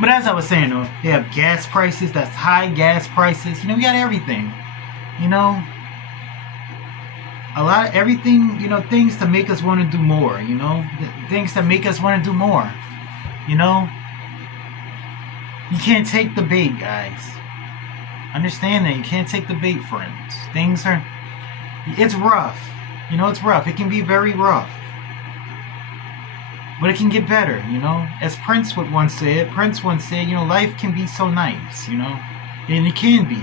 But as I was saying, though, they have gas prices. That's high gas prices. You know, we got everything. You know, a lot of everything. You know, things to make us want to do more. You know, things to make us want to do more. You know, you can't take the bait, guys. Understand that you can't take the bait, friends. Things are. It's rough. You know, it's rough. It can be very rough. But it can get better, you know? As Prince would once say, you know, life can be so nice, you know? And it can be.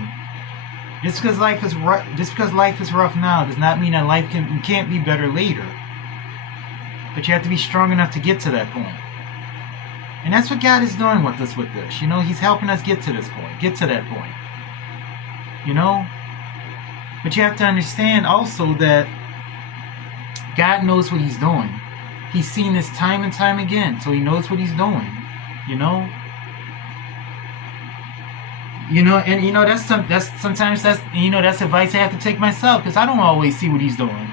Just because life is rough now does not mean that can't be better later. But you have to be strong enough to get to that point. And that's what God is doing with us with this. You know, He's helping us get to this point, get to that point. You know? But you have to understand also that God knows what He's doing. He's seen this time and time again, so He knows what He's doing. You know. You know, and you know that's sometimes that's advice I have to take myself, because I don't always see what He's doing.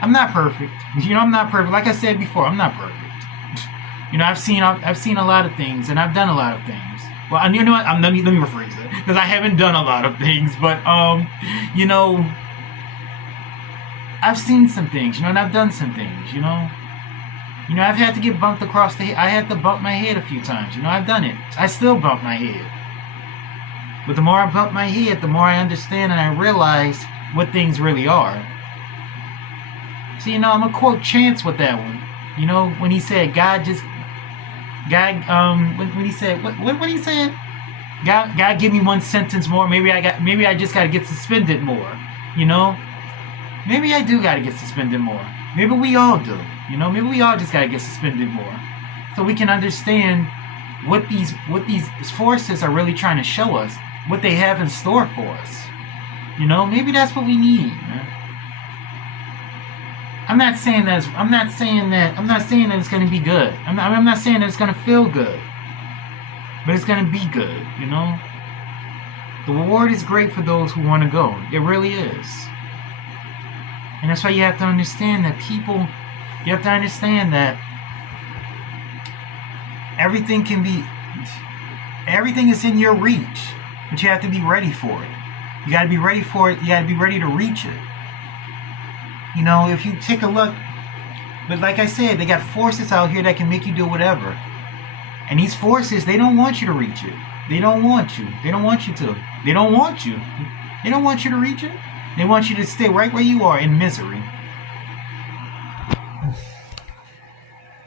I'm not perfect. You know, I'm not perfect. Like I said before, I'm not perfect. You know, I've seen a lot of things, and I've done a lot of things. Well, you know what? Let me rephrase it, because I haven't done a lot of things, but you know, I've seen some things, you know, and I've done some things, you know. You know, I've had to get bumped across the head. I had to bump my head a few times. You know, I've done it. I still bump my head. But the more I bump my head, the more I understand and I realize what things really are. So, you know, I'm going to quote Chance with that one. You know, when he said, when he said, what he said? God give me one sentence more. Maybe I just got to get suspended more. You know? Maybe I do got to get suspended more. Maybe we all do. You know, maybe we all just gotta get suspended more, so we can understand what these forces are really trying to show us, what they have in store for us. You know, maybe that's what we need, man. I'm not saying that it's gonna be good. I'm not saying that it's gonna feel good, but it's gonna be good. You know, the reward is great for those who want to go. It really is, and that's why you have to understand that people. You have to understand that everything is in your reach, but you have to be ready for it. You got to be ready for it. You got to be ready to reach it. You know, if you take a look, but like I said, they got forces out here that can make you do whatever. And these forces, they don't want you to reach it. They don't want you. They don't want you to. They don't want you. They don't want you to reach it. They want you to stay right where you are in misery.